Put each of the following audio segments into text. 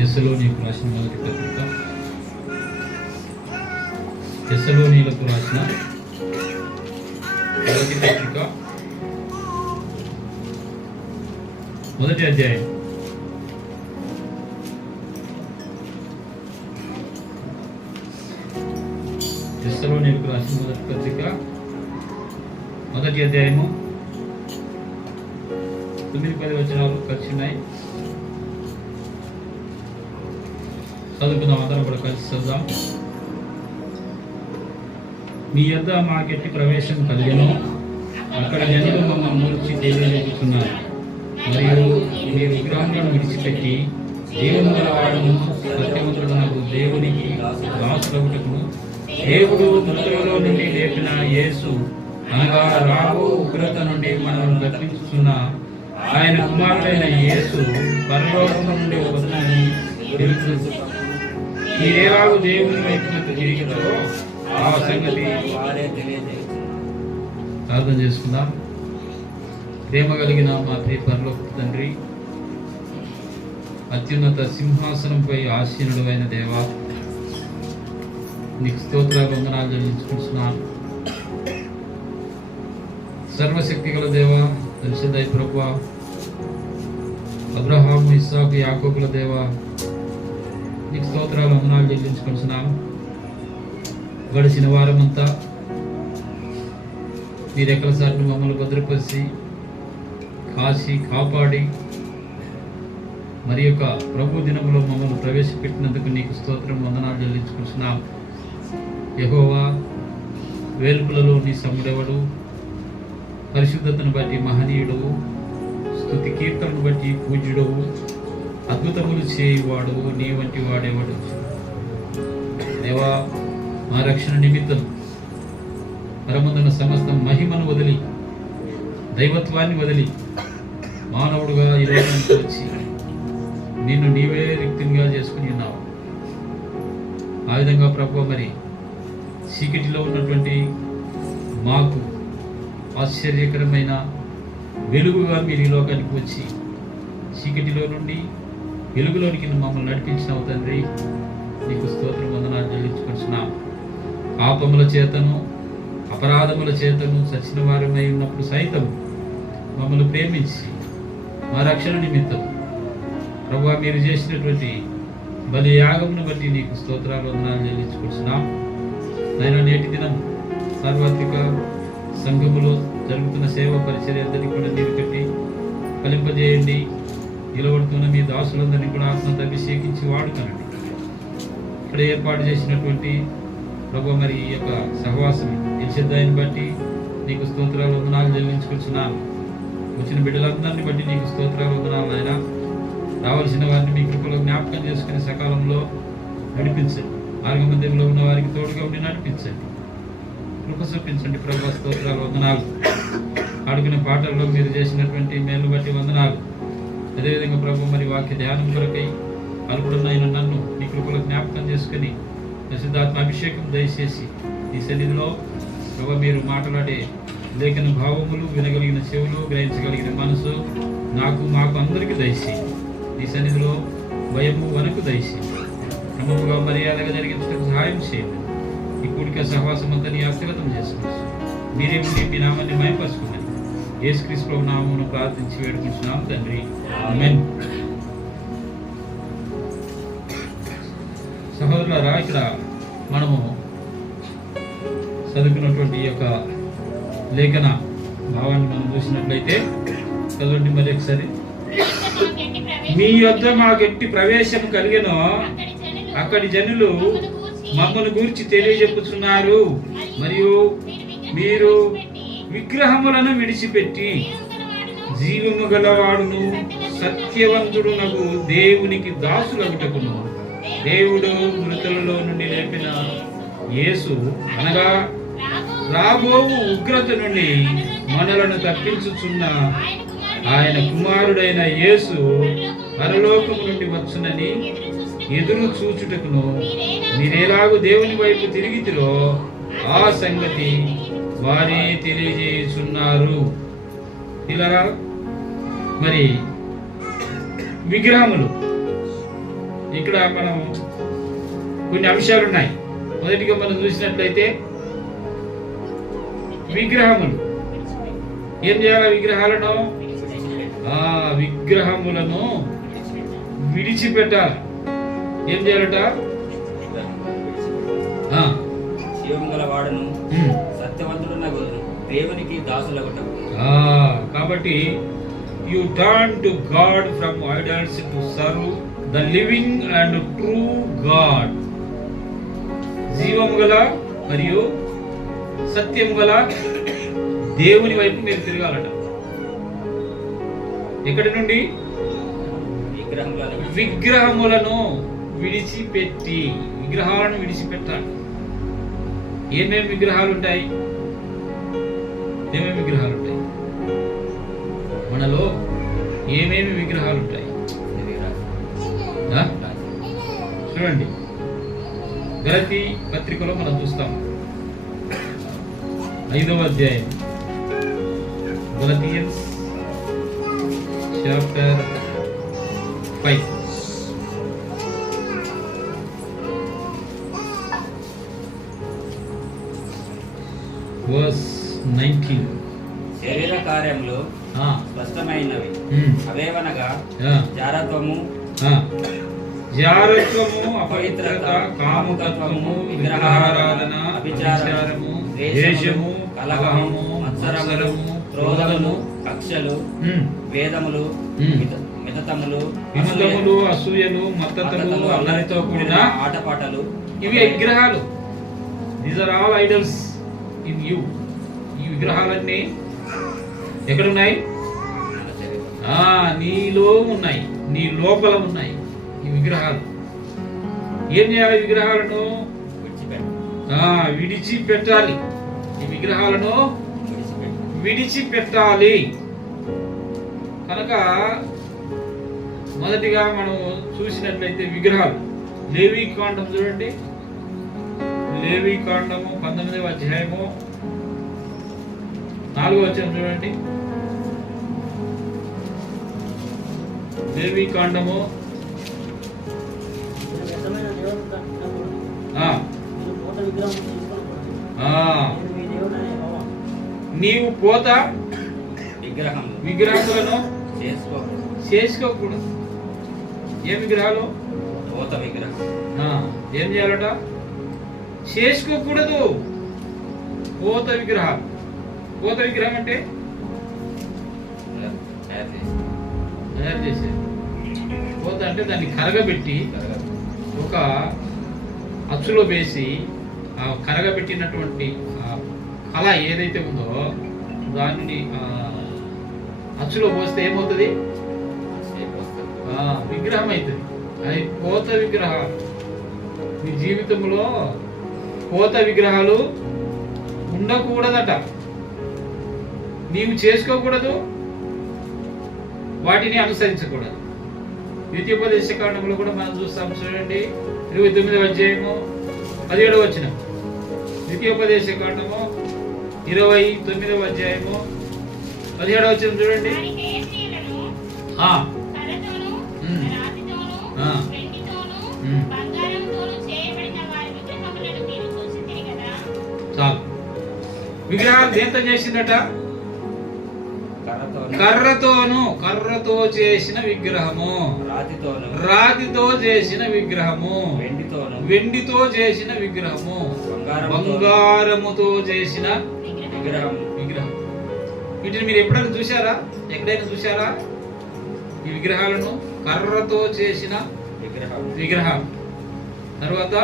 తెస్సలోనీయులకు రాసిన మొదటి పత్రిక, తెస్సలోనీయులకు రాసిన మొదటి పత్రిక మొదటి అధ్యాయం 9-10 వచనాలు కలిసి ఉన్నాయి. చదువుకుందాం, అందరం కూడా కలిసి చదువుదాం. మీ యొద్ద మాకెట్టి ప్రవేశం కలిగెను, అక్కడ జనులు మమ్మల్ని మూర్చి తెలియజేస్తున్నారు. మరియు మీరు విగ్రహములను విడిచిపెట్టి దేవుని వాడును సత్యవంతుడనకు దేవునికి దాసులగుటకును దేవుడు మృతులలో నుండి లేపిన యేసు అనగా రాబో ఉగ్రత నుండి మనల్ని రక్షించుతున్న ఆయన కుమారుడైన యేసు పరలోకం నుండి వస్తుందని తెలుసు. మీరేలాగూ దేవుని వైపునకు తిరిగితో ఆ సంగతి ప్రార్థన చేసుకుందాం. ప్రేమ కలిగిన మా ప్రియ పరలోక తండ్రి, అత్యున్నత సింహాసనంపై ఆసీనుడు అయిన దేవా, నీకు స్తోత్రాలు వందనాలు చెల్లించుకుంటున్నాను. సర్వశక్తి గల దేవా, పరిశుద్ధ ప్రభువా, అబ్రహాము, ఇస్సాకు, యాకోబుల దేవా, నీకు స్తోత్రాలు వందనాలు చెల్లించుకుంటున్నాను. గడిచిన వారమంతా నీ రెక్కల సాటిని మమ్మల్ని భద్రపరిచి కాచి కాపాడి మరి యొక్క ప్రభు దినములో మమ్మల్ని ప్రవేశపెట్టినందుకు నీకు స్తోత్రం వందనాలు చెల్లించుకుంటున్నాం. యెహోవా, వేల్పులలో నీ సముడెవడు, పరిశుద్ధతను బట్టి మహనీయుడవు, స్తుతి కీర్తనను బట్టి పూజ్యుడవు, అద్భుతములు చేయువాడు నీ వంటి వాడేవాడు. దేవా, మా రక్షణ నిమిత్తం పరమందున సమస్త మహిమను వదిలి దైవత్వాన్ని వదిలి మానవుడుగా ఈ లోకానికి వచ్చి నిన్ను నీవే రిక్తంగా చేసుకుని ఉన్నావు. ఆ విధంగా ప్రభువా, మరి చీకటిలో ఉన్నటువంటి మాకు ఆశ్చర్యకరమైన వెలుగుగా మీరు ఈ లోకానికి వచ్చి చీకటిలో నుండి వెలుగులోనికి మమ్మల్ని నడిపించిన తండ్రి, నీకు స్తోత్రం వందనాలు చెల్లించుకుంటున్నాం. పాపముల చేతను అపరాధముల చేతను చచ్చిన వారమై ఉన్నప్పుడు సైతం మమ్మల్ని ప్రేమించి మా రక్షణ నిమిత్తం ప్రభువా మీరు చేసినటువంటి బలి యాగమును బట్టి నీకు స్తోత్రాలు వందనాలు చెల్లించుకుంటున్నాం. నేను నేటి దినం సార్వత్రిక సంఘములో జరుగుతున్న సేవ పరిచర్య అందరినీ కూడా నీరు కట్టి ఫలింపజేయండి. నిలబడుతున్న మీ దాసులందరినీ కూడా ఆత్మతో అభిషేకించి వాడుతానండి. ఇక్కడ ఏర్పాటు చేసినటువంటి ప్రభు మరి ఈ యొక్క సహవాసం నిశ్చిద్దాన్ని బట్టి నీకు స్తోత్రాలు వందనాలు చెల్లించుకుంటున్నాను. వచ్చిన బిడ్డలందరినీ బట్టి నీకు స్తోత్రాలు వందనాలు. ఆయన రావాల్సిన వారిని మీ కృపలో జ్ఞాపకం చేసుకుని సకాలంలో నడిపించండి. మార్గ మధ్యంలో ఉన్న వారికి తోడుగా ఉండి నడిపించండి, కృప చూపించండి. ప్రభు స్తోత్రాలు వందనాలు. ఆడుకునే పాటల్లో మీరు చేసినటువంటి మేలు బట్టి వందనాలు. అదేవిధంగా ప్రభు మరి వాక్య ధ్యానం కొరకై అల్పుడున్న నన్ను నీ కృపలో జ్ఞాపకం చేసుకుని పరిశుద్ధాత్మ అభిషేకం దయచేసి ఈ సన్నిధిలో ప్రభు మీరు మాట్లాడే లేఖన భావములు వినగలిగిన చెవులు, గ్రహించగలిగిన మనసు మాకు అందరికీ దయచేసి ఈ సన్నిధిలో భయము వనకు దయచేసి క్రమముగా మర్యాదగా జరిగించడానికి సహాయం చేయండి. ఈ కూడిక సహవాసం అంతా నీ హస్తగతం చేసుకోవచ్చు. మీరే ఉండి మీ నామాన్ని మయపరుచుకున్నాను. యేసుక్రీస్తు నామమును ప్రార్థించి వేడుకుంటున్నాం తండ్రి, ఆమేన్. సహోదరులారా, ఇక్కడ మనము చదువుకున్నటువంటి ఈ యొక్క లేఖన భావాన్ని మనం చూసినట్లయితే చదవండి మరి ఒకసారి. మీ యొద్ద మాకెట్టి ప్రవేశం కలిగెను, అక్కడి జనులు మమ్మల్ని గూర్చి తెలియజెప్పుతున్నారు. మరియు మీరు విగ్రహములను విడిచిపెట్టి జీవము గలవాడును సత్యవంతుడునకు దేవునికి దాసులగుటకును దేవుడు మృతులలో నుండి లేపిన యేసు అనగా రాబోవు ఉగ్రత నుండి మనలను తప్పించుచున్న ఆయన కుమారుడైన యేసు పరలోకము నుండి వచ్చునని ఎదురు చూచుటకును మీరేలాగూ దేవుని వైపు తిరిగితిరో ఆ సంగతి వారే తెలియజేస్తున్నారు. ఇలా మరి విగ్రహములు ఇక్కడ మనం కొన్ని అంశాలు ఉన్నాయి. మొదటిగా మనం చూసినట్లయితే విగ్రహములు. ఏం చేయాలి? విగ్రహాలను విగ్రహములను విడిచిపెట్టాలి. ఏం చేయాలట? దేవునికి దాసులగుటకు. కాబట్టి you turn to God from idols to serve the living and true God. జీవము గల మరియు సత్యము గల దేవుని వైపు మీరు తిరగాలట. ఎక్కడి నుండి? విగ్రహములను విడిచిపెట్టి. విగ్రహాలను విడిచిపెట్టాలి. ఏమేమి విగ్రహాలు ఉంటాయి? ఏమేమి విగ్రహాలు ఉంటాయి మనలో? ఏమేమి విగ్రహాలు ఉంటాయి చూడండి. గలతీ పత్రికలో మనం చూస్తాం 5వ అధ్యాయం, గలతీయన్స్ చాప్టర్ 5 verse 19. శరీర కార్యములు స్పష్టమైనవి. అవేవనగా జారత్వము, అపవిత్రత, కాముకత్వము, విగ్రహారాధన, వ్యభిచారము, ద్వేషము, కలహము, మత్సరము, క్రోధము, కక్షలు, వేదములు, మితతములు, అసూయలు, మత్తతలు, అల్లరితో కూడిన ఆటపాటలు ఇవి విగ్రహాలు. These are all idols in you. ఈ విగ్రహాలన్నీ ఎక్కడున్నాయి? నీలో ఉన్నాయి, నీ లోపల ఉన్నాయి ఈ విగ్రహాలు. ఏం చేయాలి? విగ్రహాలను విడిచిపెట్టాలి. ఈ విగ్రహాలను విడిచిపెట్టాలి. కనుక మొదటిగా మనం చూసినట్లయితే విగ్రహాలు. లేవి కాండం చూడండి. లేవి కాండము 19వ అధ్యాయము 4వ వచనం చూడండి. లేవి కాండము నీవు పోత విగ్రహములను చేసుకోకూడదు. ఏ విగ్రహాలు? పోత విగ్రహం. ఏం చేయాలట? చేసుకోకూడదు. పోత విగ్రహాలు. పోత విగ్రహం అంటే తయారు చేసేది. పోత అంటే దాన్ని కరగబెట్టి ఒక అచ్చులో వేసి ఆ కరగబెట్టినటువంటి కళ ఏదైతే ఉందో దానిని అచ్చులో పోస్తే ఏమవుతుంది? విగ్రహం అవుతుంది. అది పోత విగ్రహాలు. నీ జీవితంలో పోత విగ్రహాలు ఉండకూడదట. నీవు చేసుకోకూడదు, వాటిని అనుసరించకూడదు. ద్వితీయోపదేశ కాండంలో కూడా మనం చూస్తాం చూడండి. 29వ అధ్యాయము 17వ వచనం. ద్వితీయోపదేశ కాండము 29వ అధ్యాయము 17వ వచనం చూడండి. చాలు. విగ్రహాలు దేంతో చేసిందట? కర్రతో చేసిన విగ్రహము, రాతితో చేసిన విగ్రహము, వెండితో చేసిన విగ్రహము, బంగారముతో చేసిన విగ్రహం. వీటిని మీరు ఎప్పుడైనా చూసారా? ఎక్కడైనా చూసారా ఈ విగ్రహాలను? కర్రతో చేసిన విగ్రహం, తర్వాత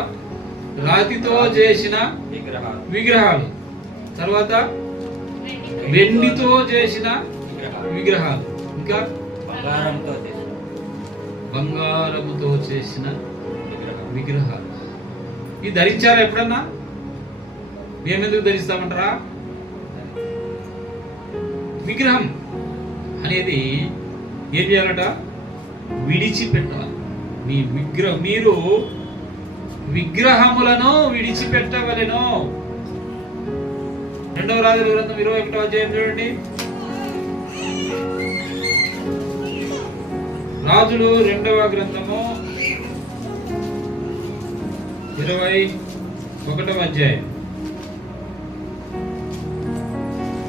రాతితో చేసిన విగ్రహాలు, తర్వాత వెండితో చేసిన విగ్రహాలు, ఇంకా బంగారముతో చేసిన విగ్రహాలు. ఇది ధరించారా ఎప్పుడన్నా? మేమెందుకు ధరిస్తామంటారా? విగ్రహం అనేది ఏం చేయాలట? విడిచిపెట్టాలి. మీరు విగ్రహములను విడిచిపెట్టవలెను. 2వ రాజుల గ్రంథం 21వ అధ్యాయం చూడండి. రాజులు 2వ గ్రంథము 21వ అధ్యాయం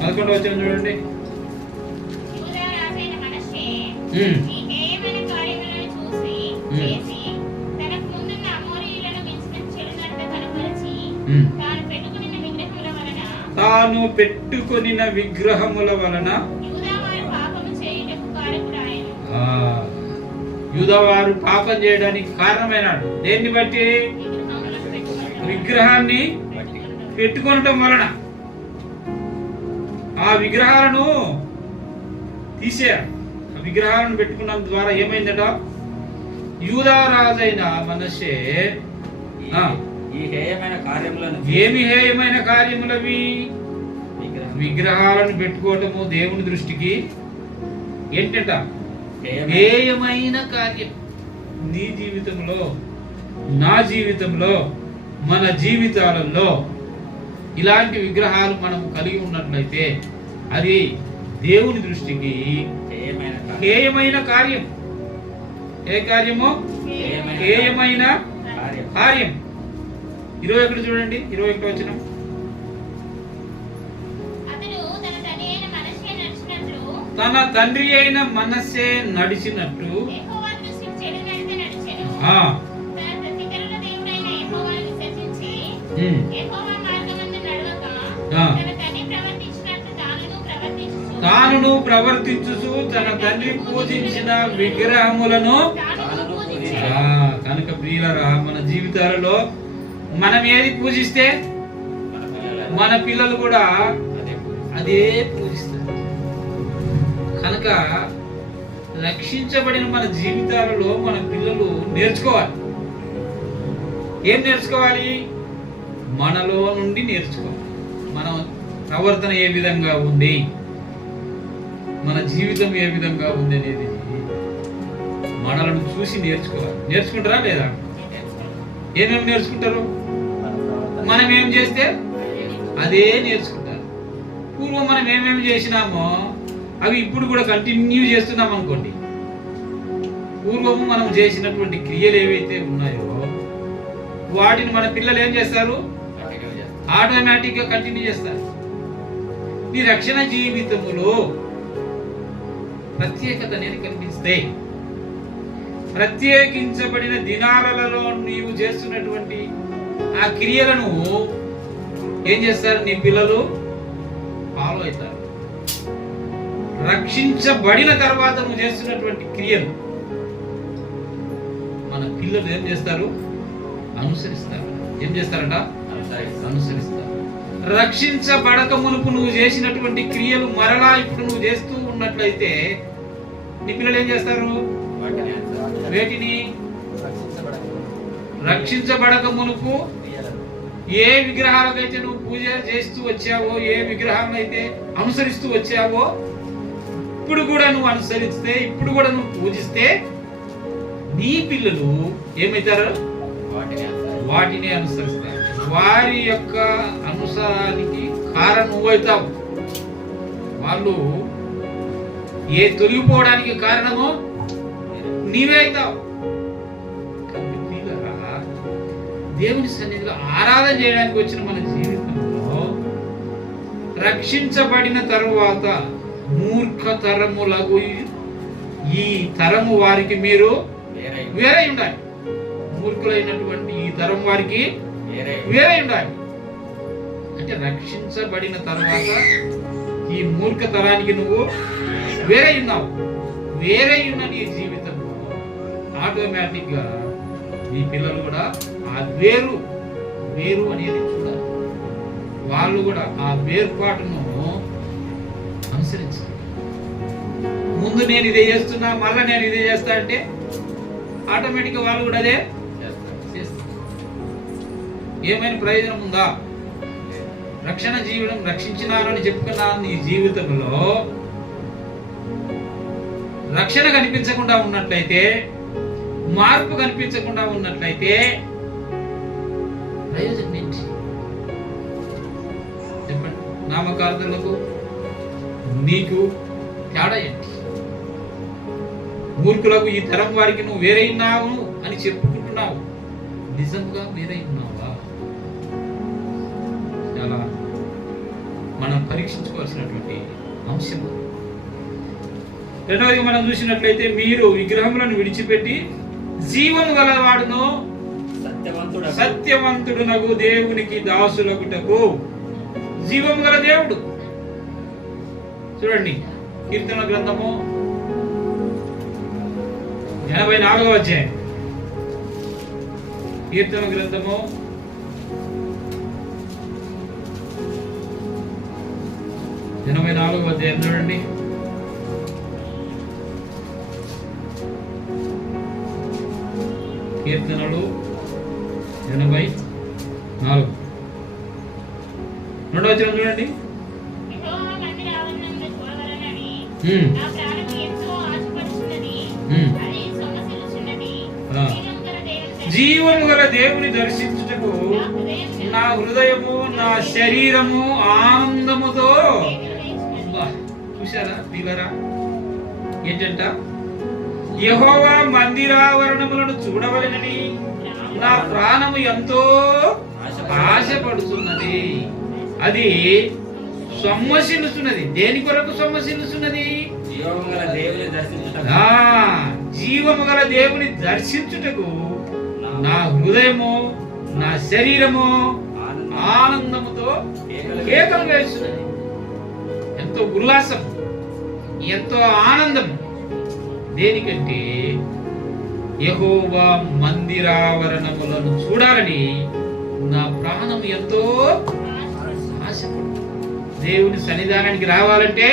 11వ వచనం చూడండి. యూదా రాజైన మనష్షే ఉమ్, ఈ హేయమైన కార్యములను చూసి చేసి తనకు ముందున్న అమోరీయులను మించిన చెడు నడత కనపరచి ఉమ్. తాను పెట్టుకొనిన విగ్రహముల వలన యూదా వారు పాపము చేయుటకు కారకుడాయెను. యూదా వారు పాపం చేయడానికి కారణమైనాడు. దేన్ని బట్టి? విగ్రహాన్ని పెట్టుకొనటం వలన. ఆ విగ్రహాలను తీసేయాలి. ఆ విగ్రహాలను పెట్టుకున్నందు ద్వారా ఏమైందట? యూదా రాజైన మనష్షే ఈ హేయమైన కార్యములను ఏమి హేయమైన కార్యములవి? విగ్రహం విగ్రహాలను పెట్టుకోవటము దేవుని దృష్టికి ఏంటంట? హేయమైన హేయమైన కార్యం. నీ జీవితంలో, నా జీవితంలో, మన జీవితాలలో ఇలాంటి విగ్రహాలు మనం కలిగి ఉన్నట్లయితే అది దేవుని దృష్టికి హేయమైన కార్యం. హేయమైన కార్యం. ఏ కార్యము? హేయమైన కార్యం. కార్యం. 21 చూడండి, 21 వచనం. అతడు తన తండ్రి అయిన మనస్సే నడిచినట్టు యెహోవా దృష్టికి చెడు నడత నడిచెను. ఆ తన పితరుల దేవుడైన యెహోవాను విసర్జించి యెహోవా మార్గమందు నడవక తన తండ్రి ప్రవర్తించినట్లు తానును ప్రవర్తించుచు తన తండ్రి పూజించిన విగ్రహములను కనుక ప్రియులరా, మన జీవితాలలో మనం ఏది పూజిస్తే మన పిల్లలు కూడా అదే పూజిస్తారు. కనుక రక్షించబడిన మన జీవితాలలో మన పిల్లలు నేర్చుకోవాలి. ఏం నేర్చుకోవాలి? మనలో నుండి నేర్చుకోవాలి. మన ప్రవర్తన ఏ విధంగా ఉంది, మన జీవితం ఏ విధంగా ఉంది అనేది మనలను చూసి నేర్చుకోవాలి. నేర్చుకుంటారా లేదా? ఏమేమి నేర్చుకుంటారు? మనం ఏం చేస్తే అదే నేర్చుకుంటారు. పూర్వం మనం ఏమేమి చేసినామో అవి ఇప్పుడు కూడా కంటిన్యూ చేస్తున్నాం అనుకోండి. పూర్వము మనం చేసినటువంటి క్రియలు ఏవైతే ఉన్నాయో వాటిని మన పిల్లలు ఏం చేస్తారు? ఆటోమేటిక్ గా కంటిన్యూ చేస్తారు. నీ రక్షణ జీవితములో ప్రత్యేకత అనేది కనిపిస్తే, ప్రత్యేకించబడిన దినాలలో నీవు చేస్తున్నటువంటి ఆ క్రియలను ఏం చేస్తారు? నీ పిల్లలు ఫాలో అవుతారు. రక్షించబడిన తర్వాత నువ్వు చేస్తున్నటువంటి క్రియలు మన పిల్లలు ఏం చేస్తారు? అనుసరిస్తారు. ఏం చేస్తారంట? అనుసరిస్తారు. రక్షించబడక మునుపు నువ్వు చేసినటువంటి క్రియలు మరలా ఇప్పుడు నువ్వు చేస్తూ ఉన్నట్లయితే నీ పిల్లలు ఏం చేస్తారు? వేటిని? రక్షించబడక మునుపు ఏ విగ్రహాలకైతే నువ్వు పూజ చేస్తూ వచ్చావో, ఏ విగ్రహాలను అయితే అనుసరిస్తూ వచ్చావో, ఇప్పుడు కూడా నువ్వు అనుసరిస్తే, ఇప్పుడు కూడా నువ్వు పూజిస్తే నీ పిల్లలు ఏమవుతారు? వాటిని అనుసరిస్తారు. వారి యొక్క అనుసరానికి కారణం నువ్వవుతావు. వాళ్ళు ఏ తొలగిపోవడానికి కారణమో నీవే అవుతావు. దేవుని సన్నిధిలో ఆరాధన చేయడానికి వచ్చిన మన జీవితంలో రక్షించబడిన తరువాత మూర్ఖ తరములకు ఈ తరము వారికి మీరు వేరే ఉండాలి. మూర్ఖులైనటువంటి ఈ తరం వారికి వేరే ఉండాలి. అంటే రక్షించబడిన తర్వాత ఈ మూర్ఖ తరానికి నువ్వు వేరే ఉన్నావు. వేరే ఉన్న నీ జీవితంలో ఆటోమేటిక్ గా నీ పిల్లలు కూడా ఆ వేరు అనేది చూడాలి. వాళ్ళు కూడా ఆ వేరుపాటును అనుసరించాలి. ముందు నేను ఇదే చేస్తున్నా, మళ్ళీ నేను ఇదే చేస్తా అంటే ఆటోమేటిక్ గా వాళ్ళు కూడా అదే చేస్తారు. ఏమైనా ప్రయోజనం ఉందా? రక్షణ జీవితం రక్షించినానని చెప్పుకున్నాను. నీ జీవితంలో రక్షణ కనిపించకుండా ఉన్నట్లయితే, మార్పు కనిపించకుండా ఉన్నట్లయితే ప్రయోజనం ఏంటి చెప్పండి? నామకార్థులకు నీకు తేడా ఏంటి? మూర్ఖులకు ఈ తరం వారికి నువ్వు వేరే ఉన్నావు అని చెప్పుకుంటున్నావు. నిజంగా మీరే ఉన్నావా? చాలా మనం పరీక్షించుకోవాల్సినటువంటి అంశం. రెండవది మనం చూసినట్లయితే, మీరు విగ్రహములను విడిచిపెట్టి జీవము గలవాడును సత్యవంతుడునగు దేవునికి దాసులగుటకు. జీవము గల దేవుడు. చూడండి, కీర్తన గ్రంథము 84వ అధ్యాయం. కీర్తన గ్రంథము 84వ అధ్యాయం చూడండి. కీర్తనలు 84 రెండవ వచనం చూడండి. యెహోవా మందిర ఆవరణమును చూడవలెనని నా ప్రాణము ఎంతో ఆశపడుచున్నది. అది సొమ్మసిల్లుచున్నది. జీవము గల దేవుని దర్శించుటకు నా హృదయము నా శరీరము ఆనందముతో. చూసారా పిల్లరా, ఏంటంట? యెహోవా మందిరావరణములను చూడవలెనని నా ప్రాణము ఎంతో ఆశపడుతున్నది. అది సొమ్మసిల్లుతున్నది. దేని కొరకు సొమ్మసిల్లుతున్నది? జీవము గల దేవుని దర్శించుటకు నా హృదయము నా శరీరము ఆనందముతో కేకలు వేస్తున్నది. ఎంతో ఉల్లాసం, ఎంతో ఆనందం. దేనికంటే యెహోవా మందిరావరణములను చూడాలని నా ప్రాణం ఎంతో ఆశపడుతుంది. దేవుని సన్నిధానానికి రావాలంటే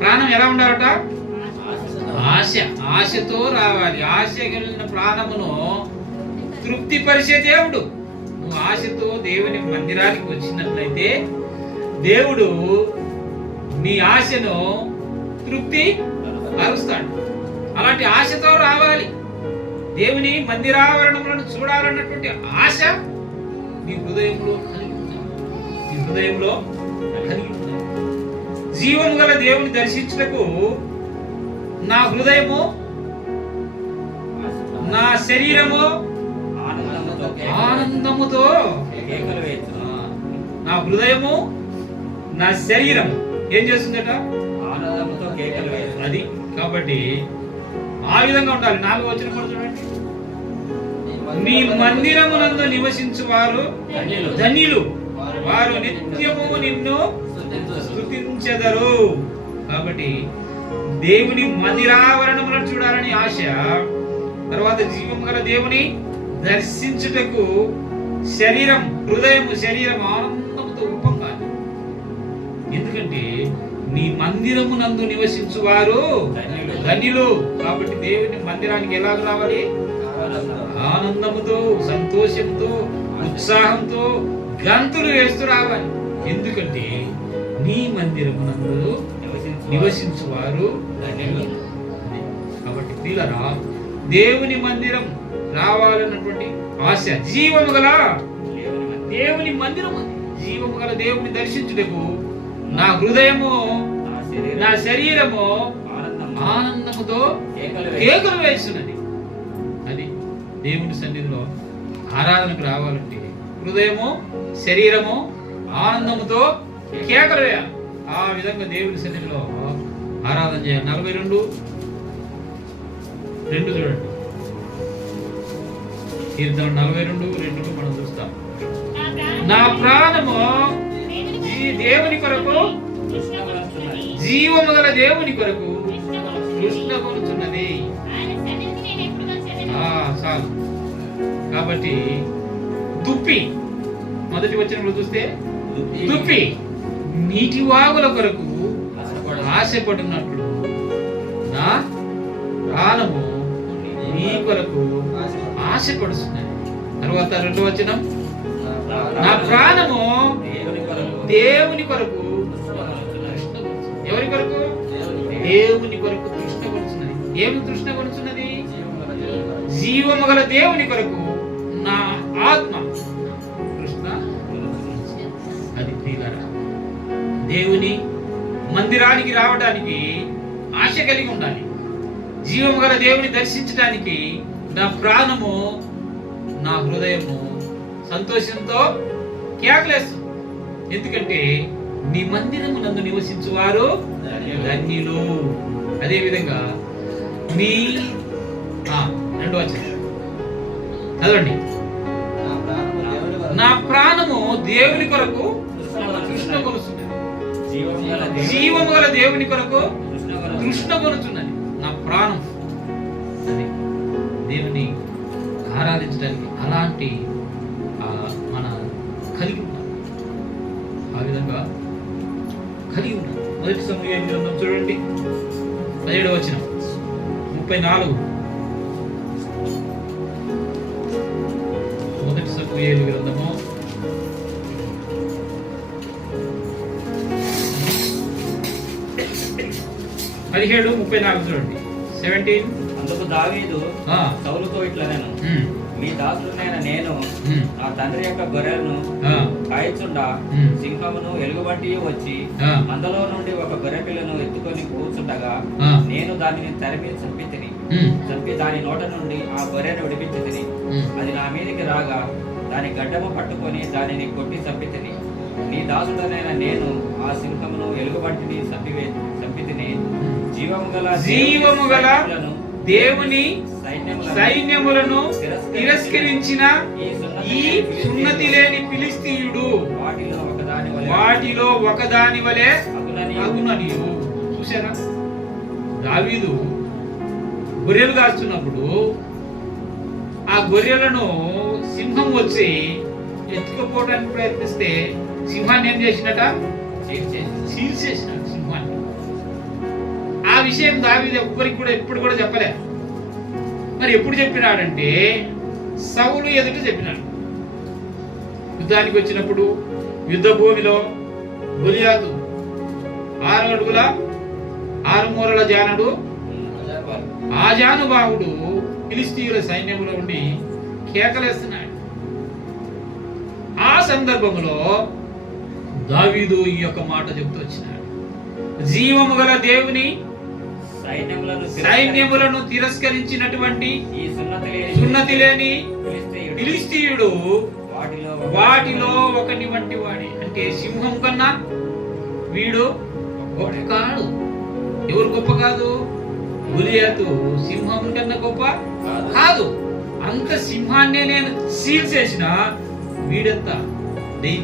ప్రాణం ఎలా ఉండాలట? ఆశ. ఆశతో రావాలి. ఆశ కలిగిన ప్రాణమును తృప్తిపరిచే దేవుడు. నువ్వు ఆశతో దేవుని మందిరానికి వచ్చినట్లయితే దేవుడు నీ ఆశను తృప్తి పరుస్తాడు. అలాంటి ఆశతో రావాలి. దేవుని మందిరావరణములను చూడాలన్నటువంటి ఆశ నీ హృదయంలో కలిగి ఉండాలి. నీ హృదయంలో కలిగి ఉండాలి. జీవము గల దేవుని దర్శించుటకు నా హృదయము నా శరీరము ఆనందముతో. నా హృదయము నా శరీరం ఏం చేస్తుందట? అది. కాబట్టి ఆ విధంగా ఉండాలి. 4వ వచనం కూడా చూడండి. నీ మందిరమునందు నివసించు వారు ధన్యులు, వారు నిత్యము నిన్ను స్తుతించెదరు. కాబట్టి దేవుని మందిరావరణములను చూడాలని ఆశ, తర్వాత జీవము గల దేవుని దర్శించుటకు శరీరం శరీరం ఆనందంతో ఉప్పొంగాలి. ఎందుకంటే నీ మందిరమునందు నివసించు వారు ధన్యులు. కాబట్టి దేవుని మందిరానికి ఎలా రావాలి? ఆనందముతో, సంతోషంతో, ఉత్సాహంతో గంతులు వేస్తూ రావాలి. ఎందుకంటే నీ మందిరమునందు నివసించు వారు ధన్యులు. కాబట్టి పిల్లరా, దేవుని మందిరం రావాలన్నటువంటి ఆశ, జీవము గల దేవుని మందిరము, జీవము గల దేవుని దర్శించుటకు నా హృదయము నా శరీరము ఆనందముతో కేకలు వేస్తున్నది. అది దేవుని సన్నిధిలో ఆరాధనకు రావాలంటే హృదయము శరీరము ఆనందముతో కేకలు వేయాలి. ఆ విధంగా దేవుని సన్నిధిలో ఆరాధన చేయాలి. 42:2 చూడండి. కీర్తన 42:2 మనం చూస్తాం. నా ప్రాణము ఈ దేవుని కొరకు, జీవము గల దేవుని కొరకు కృష్ణగొనుచున్నది. చాలు. కాబట్టి దుప్పి, మొదటి వచనంలో చూస్తే దుప్పి నీటి వాగుల కొరకు ఆశపడినట్లు నా ప్రాణము నీ కొరకు ఆశపడుతున్నది. తర్వాత 2వ వచనం, నా ప్రాణము దేవుని కొరకు. ఎవరి కొరకు? దేవుని కొరకు తృష్ణగొనుచున్నది. ఏమి తృష్ణగొనుచున్నది? జీవము గల దేవుని కొరకు నా ఆత్మ కృష్ణ. అది ప్రియులారా, దేవుని మందిరానికి రావడానికి ఆశ కలిగి ఉండాలి. జీవము గల దేవుని దర్శించడానికి నా ప్రాణము నా హృదయము సంతోషంతో కేకలేస్తుంది. ఎందుకంటే నీ మందిరము నందు నివసించువారు ధన్యులు. అదే విధంగా నీ రెండో వచనం చదవండి. నా ప్రాణము దేవుని కొరకు కృష్ణగొలుచున్నది, జీవము గల దేవుని కొరకు కృష్ణగొలుచున్నది. నా ప్రాణం అది దేవుని ఆరాధించడానికి అలాంటి మన కలిగి ఉన్నాం. ఆ విధంగా కలిగి ఉన్నాం. మొదటి సమూయేలు గ్రంథం చూడండి 17వ వచనం 34. మొదటి సమూయేలు గ్రంథము 17:34 చూడండి. 17. అందుకు దావీదు సౌలుతో ఇట్లా నేను మీ దాసుడైన నేను నా తండ్రి యొక్క గొర్రెలను కాయచుండా సింహమును ఎలుగుబంటి వచ్చి అందులో నుండి ఒక గొర్రె పిల్లను ఎత్తుకొని కూర్చుండగా నేను దానిని తరిమి చంపి దాని నోట నుండి ఆ గొర్రెను విడిపించి తిని అది నా మీదకి రాగా దాని గడ్డము పట్టుకొని దానిని కొట్టి చంపి తిని నీ దాసుడనైన నేను ఆ సింహమును ఎలుగుబంటిని చంపి తిని జీవము గల దేవుని సైన్యములను తిరస్కరించిన ఈ సున్నతి లేని ఫిలిష్తీయుడు వాటిలో ఒకదాని వలె అగునని. చూసారా, దావీదు గొర్రెలు కాస్తున్నప్పుడు ఆ గొర్రెలను సింహం వచ్చి ఎత్తుకుపోవడానికి ప్రయత్నిస్తే సింహాన్ని ఏం చేసినట? చీల్చేసిన సింహాన్ని. ఆ విషయం దావీదు ఎవ్వరికి కూడా ఎప్పుడు కూడా చెప్పలే. మరి ఎప్పుడు చెప్పినాడంటే సౌలు ఎదుట చెప్పినాడు. యుద్ధానికి వచ్చినప్పుడు యుద్ధ భూమిలో గొలియాతు 6 అడుగుల 6 మూరల జానుడు ఆజానుబాహుడు ఫిలిష్తీయుల సైన్యంలో ఉండి కేకలేస్తున్నాడు. ఆ సందర్భంలో దావీదు ఈ యొక్క మాట చెబుతూ వచ్చినాడు. జీవము గల దేవుని సైన్యములను తిరస్కరించినటువంటి ఈ సున్నతి లేని ఫిలిష్తీయుడు వాటిలో ఒకని వంటి వాడి. అంటే సింహం కన్నా వీడు గొప్ప కాదు. ఎవరు గొప్ప కాదు? గొలియాతు సింహం కన్నా గొప్ప కాదు. అంత సింహాన్నే నేను చీల్చేసిన వీడంతా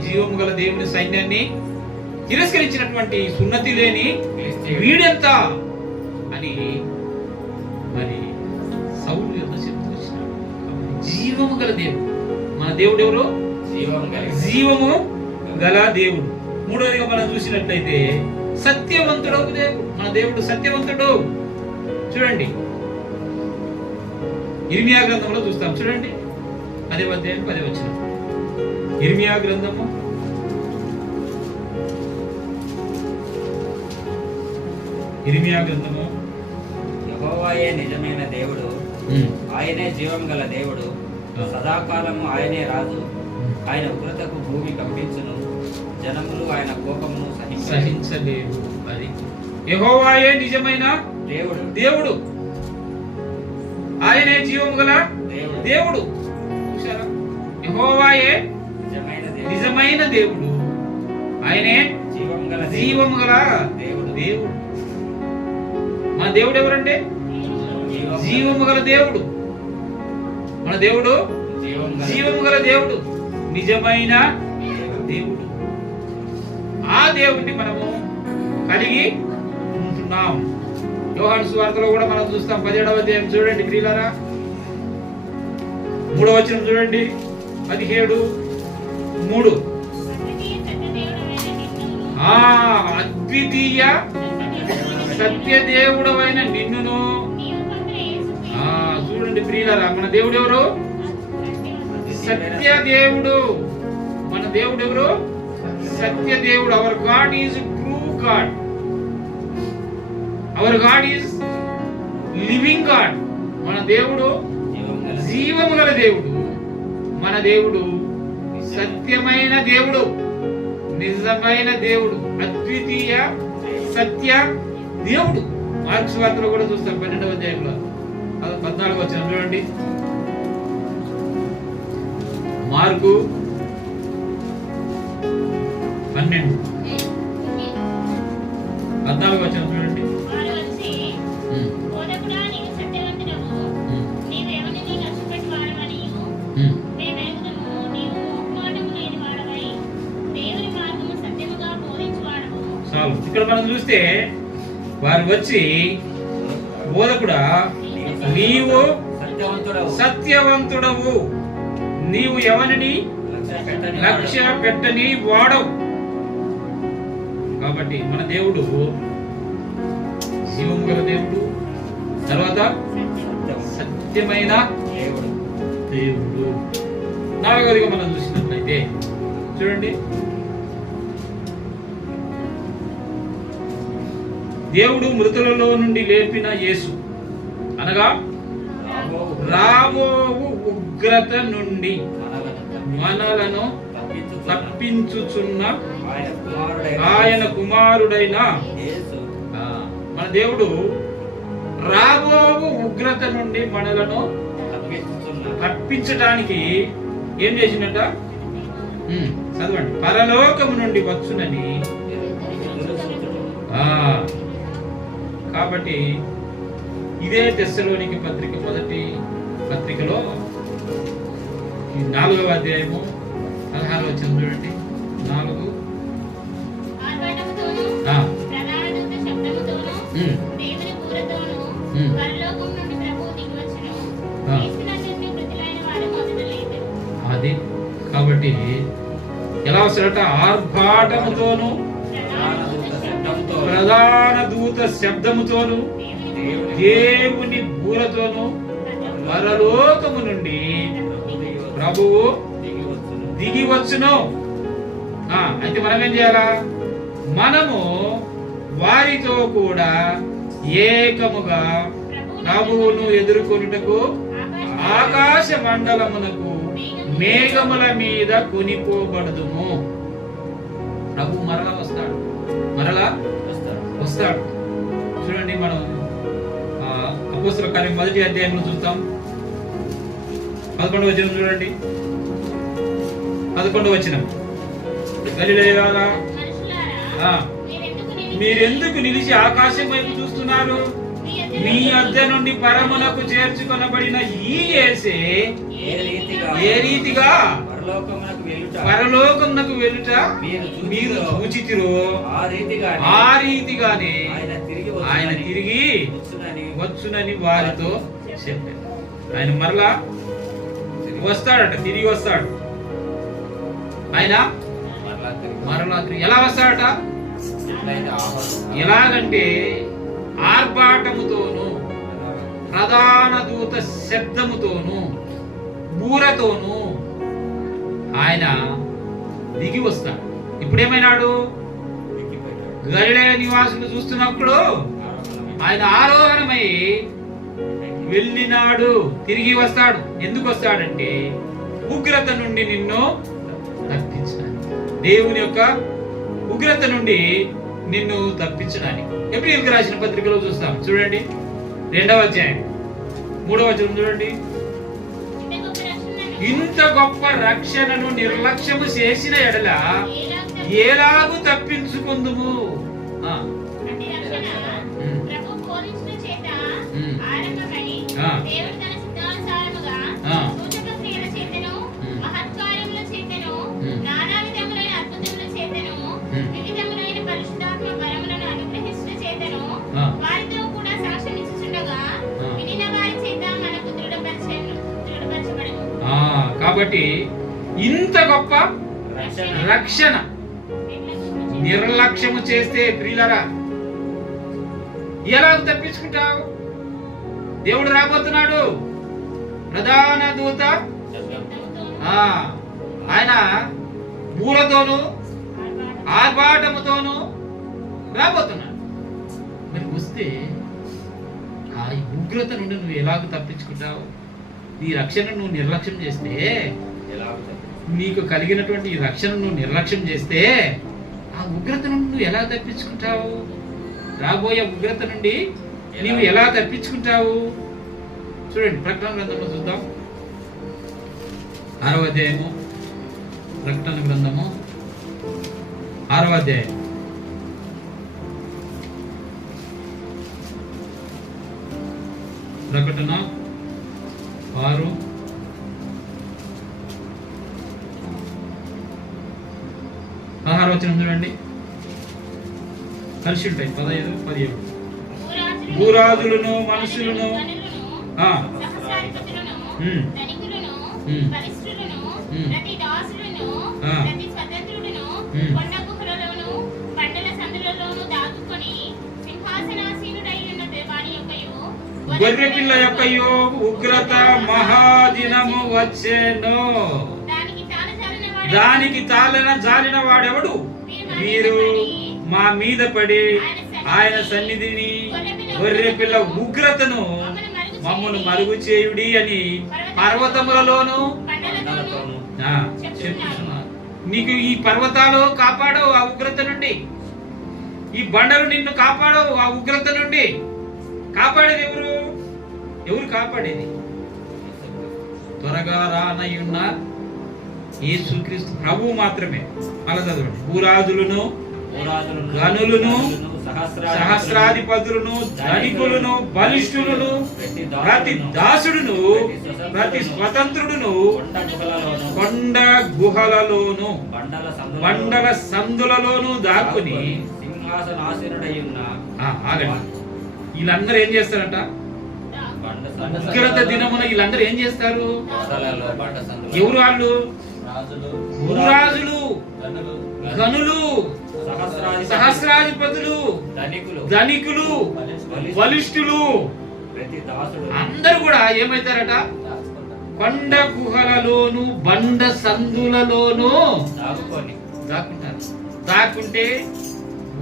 జీవము గల దేవుని సైన్యాన్ని తిరస్కరించినటువంటి సున్నతి లేని వీడెంతా అని మరి సౌలు యొక్క చెప్తూ వచ్చినాడు. జీవము గల దేవుడు మన దేవుడు ఎవరు? జీవము గల దేవుడు. మూడవదిగా మనం చూసినట్లయితే సత్యవంతుడు దేవుడు. మన దేవుడు సత్యవంతుడు. చూడండి, ఇర్మియా గ్రంథంలో చూస్తాం. చూడండి 10వ అధ్యాయం 10వ వచనం. ఇర్మియా గ్రంథము 10 యెహోవాయే నిజమైన దేవుడు, ఆయనే జీవం గల దేవుడు, సదాకాలము ఆయనే రాజు. ఆయన ఉగ్రతకు భూమి కంపించును, జనములు ఆయన కోపమును సహించలేవు. అది యెహోవాయే నిజమైన దేవుడు, ఆయనే జీవం గల దేవుడు. చూశారా, యెహోవాయే నిజమైన దేవుడు, ఆయనే జీవం గల దేవుడు. మన దేవుడు ఎవరంటే? జీవము గల దేవుడు. మన దేవుడు జీవము గల దేవుడు, నిజమైన దేవుడు. ఆ దేవుడిని మనము కలిగి ఉంటున్నాం. యోహాను సువార్తలో కూడా మనం చూస్తాం. 17వ అధ్యాయం చూడండి ప్రియులారా, 3వ వచనం చూడండి. 17:3 అద్వితీయ సత్యదేవుడవైన నిన్నును. చూడండి ప్రియులారా, మన దేవుడు ఎవరు? సత్యదేవుడు. మన దేవుడు ఎవరు? సత్యదేవుడు. Our God is true God. Our God is living God. మన దేవుడు జీవము గల దేవుడు. మన దేవుడు సత్యమైన దేవుడు, నిజమైన దేవుడు, అద్వితీయ సత్య దేవుడు. మార్క్స్ వార్తలో కూడా చూస్తాం 12వ అధ్యాయంలో 14వ వచనం చూడండి. మార్కు 12 14 వచనం చూడండి. వారు వచ్చి, బోధకుడా, నీవు సత్యవంతుడవు, నీవు ఎవరిని లక్ష్యపెట్టి వాడవనియు మేము ఎరుగుదుము. నీవు మోహమాటము లేని వాడవై దేవుని మార్గము సత్యముగా బోధించువాడవు. చాలు. ఇక్కడ మనం చూస్తే వారు వచ్చి, బోధకుడా, నీవు సత్యవంతుడవు, నీవు ఎవరిని లక్ష్య పెట్టని వాడవు. కాబట్టి మన దేవుడు జీవము గల దేవుడు, తర్వాత సత్యమైన దేవుడు. నాలుగవదిగా మనం చూసినట్లయితే చూడండి, దేవుడు మృతులలో నుండి లేపిన యేసు అనగా రాబోవు ఉగ్రత నుండి మనలను తప్పించుచున్న ఆయన కుమారుడైన మన దేవుడు రాబోవు ఉగ్రత నుండి మనలను తప్పించటానికి ఏం చేసిందట? చదవండి. పరలోకము నుండి వచ్చునని. కాబట్టి ఇదే తెస్సలోనికి పత్రిక మొదటి పత్రికలో 4వ అధ్యాయము 16వ వచనం చూడండి. 4 ఆర్భాటముతోను, ప్రధాన దూత శబ్దముతోను, దేవుని బూరతోను పరలోకం నుండి ప్రభువు దిగివచ్చును. యేసునందు మృతులైన వారు మొదట లేచెదరు. అది కాబట్టి ఎలా వస్తాడట? ఆర్భాటముతోను, ప్రధాన దూత శబ్దముతోను, దేవుని బూరతోను పరలోకము నుండి ప్రభువు దిగి వచ్చును. అయితే మనం ఏం చేయాలా? మనము వారితో కూడా ఏకముగా ప్రభువును ఎదుర్కొనుటకు ఆకాశ మండలమునకు మేఘముల మీద కొనిపోబడదుము. ప్రభు మరలా వస్తాడు, మరలా వస్తాడు. చూడండి, మనం అపోస్తల కార్యం 1వ అధ్యాయంలో చూస్తాం. 11వ వచనం చూడండి. 11వ వచనం, గలిలయలారా, మీరెందుకు నిలిచి ఆకాశం వైపు చూస్తున్నారు? మీ అద్దె నుండి పరమునకు చేర్చుకొనబడిన ఈ యేసే ఏ రీతిగా పరలోకమునకు వెళ్ళుట మీరు చూచితిరో ఆ రీతిగానే ఆయన తిరిగి వచ్చునని వారితో చెప్పారు. ఆయన మరలా వస్తాడట, తిరిగి వస్తాడు. ఆయన మరలా ఎలా వస్తాడట? ఎలాగంటే ఆర్భాటముతోను, ప్రధాన దూత శబ్దముతోను, బూరతోను ఆయన దిగి వస్తాడు. ఇప్పుడేమైనాడు? గలిలయ నివాసులు చూస్తున్నప్పుడు ఆయన ఆరోహణమై వెళ్ళినాడు, తిరిగి వస్తాడు. ఎందుకు వస్తాడంటే ఉగ్రత నుండి నిన్ను తప్పించడానికి, దేవుని యొక్క ఉగ్రత నుండి నిన్ను తప్పించడానికి. ఎబ్రియల్కి రాసిన పత్రికలో చూస్తాం. చూడండి, 2వ అధ్యాయం 3వ వచనం చూడండి. ఇంత గొప్ప రక్షణను నిర్లక్ష్యము చేసిన ఎడల ఎలాగూ తప్పించుకుందుము. కాబట్టి ఇంత గొప్ప రక్షణ నిర్లక్ష్యము చేస్తే ప్రియులరా ఎలా తప్పించుకుంటావు? దేవుడు రాబోతున్నాడు, ప్రధాన దూత ఆయన బూరతోను ఆర్భాటముతోను రాబోతున్నాడు. మరి వస్తే ఆ ఉగ్రత నుండి నువ్వు ఎలాగ తప్పించుకుంటావు? ఈ రక్షణ నువ్వు నిర్లక్ష్యం చేస్తే, నీకు కలిగినటువంటి ఈ రక్షణ నువ్వు నిర్లక్ష్యం చేస్తే ఆ ఉగ్రత నుండి నువ్వు ఎలా తప్పించుకుంటావు? రాబోయే ఉగ్రత నుండి నీవు ఎలా తప్పించుకుంటావు? చూడండి, ప్రకటన గ్రంథంలో చూద్దాం. 6వ అధ్యాయము ప్రకటన గ్రంథము 6వ అధ్యాయం. ప్రకటన 6 16 వచనం చూడండి. కలిసి ఉంటాయి 15, 17. భూరాజులను మనుషులను ప్రతి దాసుడును ప్రతి స్వతంత్రుడును కొండ గుహలలోను బండల సందులలోను దాచుకొని సింహాసనాసీనుడై ఉన్న వాని యొక్కయు గొర్రెపిల్ల యొక్కయు ఉగ్రత మహాదినము వచ్చెను. దానికి జాలిన వాడెవడు? మీరు మా మీద పడి ఆయన సన్నిధిని గొర్రెపిల్ల ఉగ్రతను మమ్మను మరుగు చేయుడి అని పర్వతములలోను చెప్తున్నారు. నీకు ఈ పర్వతాలు కాపాడవు ఆ ఉగ్రత నుండి, ఈ బండలు నిన్ను కాపాడవు ఆ ఉగ్రత నుండి. కాపాడేది ఎవరు కాపాడేది? త్వరగా రానయ్యున్న యేసుక్రీస్తు ప్రభువు మాత్రమే. అలా చదవండి. భూరాజులను గనులను సహస్రాధిపతులను ధనికులను బలిష్ఠులను ప్రతి దాసుడును ప్రతి స్వతంత్రుడును కొండ గుహలలోను బండల సందులలోను దాక్కుని వీళ్ళందరూ ఏం చేస్తారంట? ఉగ్రత దినమున వీళ్ళందరూ ఏం చేస్తారు? ఎవరు వాళ్ళు? భూరాజులు, గనులు, సహస్రాధిపతులు, ధనికులు, బలిష్ఠులు అందరూ కూడా ఏమైతారట? కొండ గుహలలోను బండ సందులలోను దాక్కుంటారు. దాక్కుంటే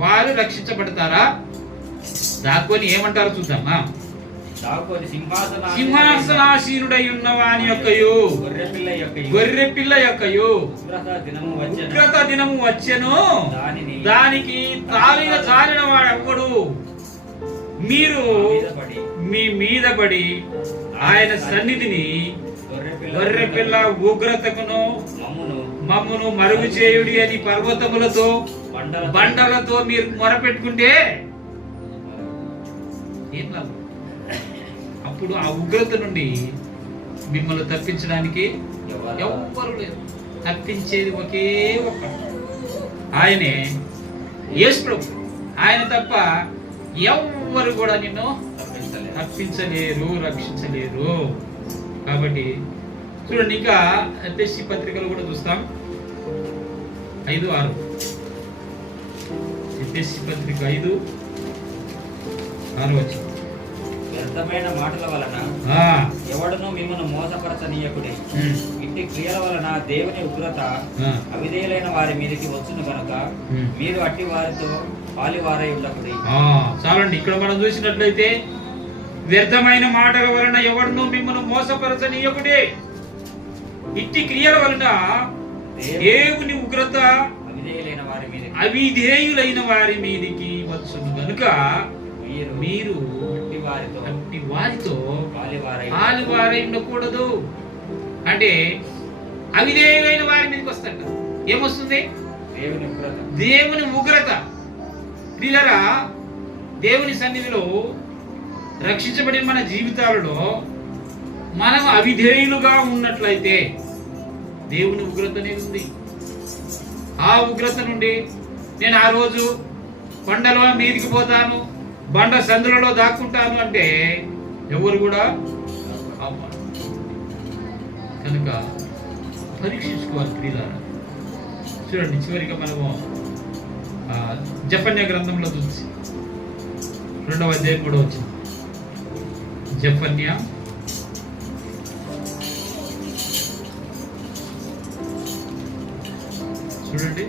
వారు రక్షించబడతారా? దాక్కొని ఏమంటారు చూద్దామా? సింహాసనాసీనుడై ఉన్న వాని యొక్కయు గొర్రెపిల్ల యొక్కయు ఉగ్రత దినము వచ్చెను. దానికి జాలిన వాడెవడు? మీరు మీ మీద పడి ఆయన సన్నిధిని గొర్రెపిల్ల ఉగ్రతకును మమ్మును మరుగు చేయుడి అని పర్వతములతో బండలతో మీరు మొరపెట్టుకుంటే ఏం లాభం? అప్పుడు ఆ ఉగ్రత నుండి మిమ్మల్ని తప్పించడానికి ఎవ్వరు లేరు. తప్పించేది ఒకే ఒక్క ఆయనే, యేసు ప్రభు. ఆయన తప్ప ఎవ్వరు కూడా నిన్ను తప్పించలేరు, రక్షించలేరు. కాబట్టి చూడండి, ఇంకా ఎఫెసీ పత్రికలు కూడా చూస్తాం. 5:6 ఎఫెసీ పత్రిక 5:6 వ్యర్థమైన మాటల వలన ఎవడను మిమ్మల్ని మోసపరచనీయకుడి. ఇట్టి క్రియల వలన దేవుని ఉగ్రత అవిధేయులైన వారి మీదకి వచ్చును కనుక మీరు అట్టి వారితో పాలివారై ఉండకుడి. చాలండి. ఇక్కడ మనం చూసినట్లయితే వ్యర్థమైన మాటల వలన ఎవడను మిమ్మల్ని మోసపరచనీయకుడి. ఇట్టి క్రియల వలన దేవుని ఉగ్రత అవిధేయులైన వారి మీదకి వచ్చును కనుక మీరు వారితో పాలివారై ఉండకూడదు. అంటే అవిధేయులైన వారి మీదకి వస్తాడు. ఏమొస్తుంది? దేవుని ఉగ్రత. ప్రియులారా, దేవుని సన్నిధిలో రక్షించబడిన మన జీవితాలలో మనం అవిధేయులుగా ఉన్నట్లయితే దేవుని ఉగ్రతనే ఉంది. ఆ ఉగ్రత నుండి నేను ఆ రోజు కొండలో మీదికి పోతాను, బండ సందులలో దాక్కుంటాను అంటే ఎవరు కూడా కనుక పరీక్షించుకోవాలి. ప్రియులారా, చూడండి, చివరిగా మనము జెఫన్యా గ్రంథంలో చూసి 2వ అధ్యాయం కూడా వచ్చింది. జెఫన్యా చూడండి,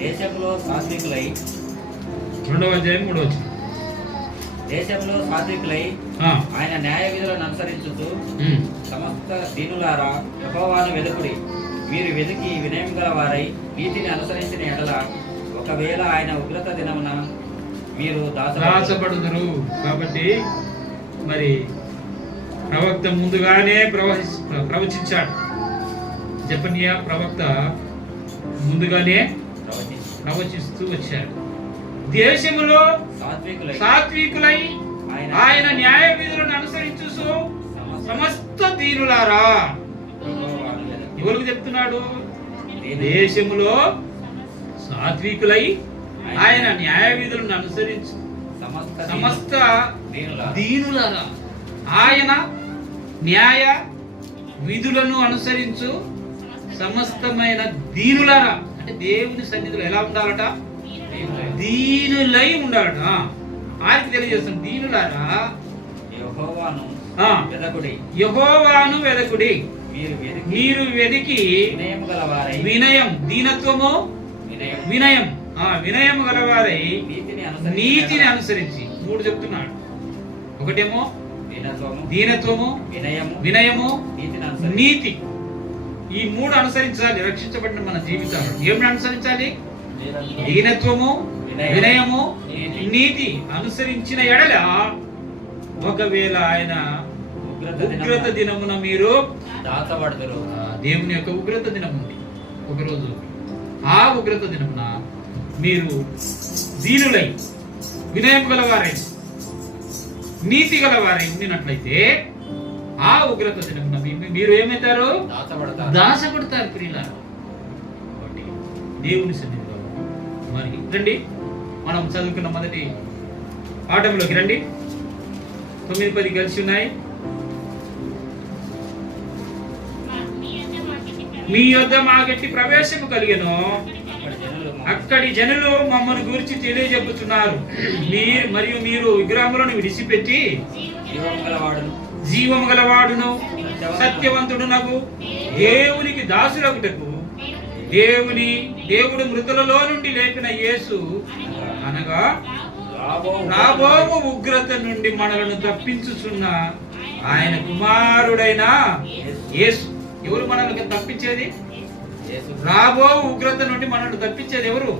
దేశంలో సాత్వికులై 2వ అధ్యాయం 3వ వచనం. దేశంలో సాత్వికులై ఆయన న్యాయ విధులను అనుసరించుతూ సమస్త దీనులారా యెహోవాను వెదుకుడి. మీరు వెతికి వినయం గల వారై నీతిని అనుసరించిన ఎడల ఒకవేళ ఆయన ఉగ్రత దినమున మీరు దాచబడుదురు. కాబట్టి మరి ప్రవక్త ముందుగానే ప్రవచించాడు. జెఫన్యా ప్రవక్త ముందుగానే ప్రవచించు. ప్రవచిస్తూ వచ్చాడు. దేశములో సాత్వికులై ఆయన న్యాయ విధులను అనుసరించు సమస్త దీనులారా. ఎవరికి చెప్తున్నాడు? దేశములో సాత్వికులై ఆయన న్యాయ విధులను అనుసరించు సమస్త దీనులారా. ఆయన న్యాయ విధులను అనుసరించు సమస్తమైన దీనులారా. అంటే దేవుని సన్నిధిలో ఎలా ఉండాలట? దీనులై ఉండాలట. ఆరికి తెలియజేస్తాం, దీనులారా యెహోవాను వెదకుడి, మీరు వెదికి వినయం దీనత్వము వినయం వినయం గలవారై నీతిని అనుసరించి. 3 చెప్తున్నాడు. ఒకటేమో దీనత్వము, వినయము, నీతి. ఈ 3 అనుసరించాలి రక్షించబడిన మన జీవితాలు. ఏమిటి అనుసరించాలి? దీనత్వము, వినయము, నీతి అనుసరించిన ఎడల ఒకవేళ ఆయన ఉగ్రత దినమున మీరు దాచబడతారు. దేవుని యొక్క ఉగ్రత దినం ఉంది ఒకరోజు. ఆ ఉగ్రత దినమున మీరు దీనులై వినయం గలవారై నీతి గలవారై ఉండినట్లయితే ఆ ఉగ్రత దినమున మీరు ఏమవుతారు? దాచబడతారు ప్రియులారా. కాబట్టి దేవుని సన్నిధిలో మరి రండి, మనం చదువుకున్న మొదటి పాఠంలోకి రండి. 9-10 కలిసి ఉన్నాయి. మీ యొద్ద మాకెట్టి ప్రవేశము కలిగెను, అక్కడి జనులు మమ్మల్ని గురించి తెలియజెప్పుతున్నారు. మరియు మీరు విగ్రహములను విడిచిపెట్టి జీవము గలవాడును సత్యవంతుడునగు దేవునికి దాసులగుటకు దేవుడు మృతులలో నుండి లేపిన యేసు అనగా రాబోవు ఉగ్రత నుండి మనలను తప్పించుచున్న ఆయన కుమారుడైన యేసు. ఎవరు మనల్ని తప్పించేది? రాబో ఉగ్రత నుండి మనల్ని తప్పించేది ఎవరు?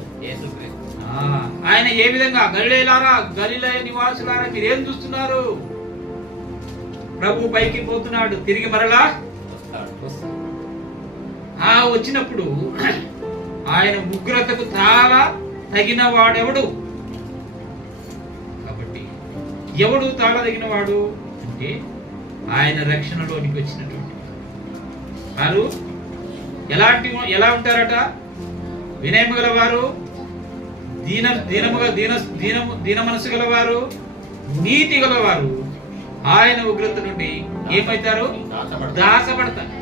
ఆయన ఏ విధంగా? గలిలయలారా, గలిలయ నివాసులారా, మీరేం చూస్తున్నారు? ప్రభు పైకి పోతున్నాడు, తిరిగి మరలా వచ్చినప్పుడు ఆయన ఉగ్రతకు చాలా తగిన వాడెవడు? కాబట్టి ఎవడు తాళ తగిన వాడు అంటే ఆయన రక్షణలోనికి వచ్చినటువంటి వారు ఎలా ఉంటారట? వినయము గలవారు, దీన మనసు గలవారు, నీతి గలవారు. ఆయన ఉగ్రత నుండి ఏమైతారు? దాచబడతారు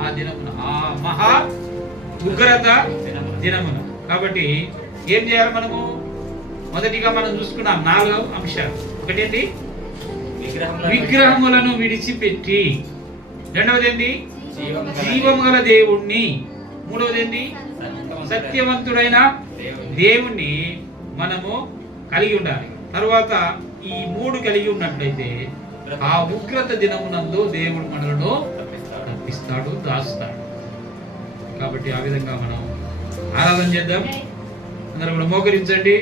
ఆ దినమున, ఆ మహా ఉగ్రత దినమున. కాబట్టి ఏం చేయాలి మనము? మొదటిగా మనం చూసుకున్నాం 4 అంశాలు. ఒకటేంటి? విగ్రహములను విడిచిపెట్టి. రెండవది ఏంటి? జీవము గల దేవుణ్ణి. మూడవది ఏంటి? సత్యవంతుడైన దేవుణ్ణి మనము కలిగి ఉండాలి. తర్వాత ఈ 3 కలిగి ఉన్నట్లయితే ఆ ఉగ్రత దినమునందు దేవుడు మనలను తప్పిస్తాడు, దాస్తాడు. కాబట్టి ఆ విధంగా మనం ఆరాధన చేద్దాం. అందరూ కూడా మోకరించండి.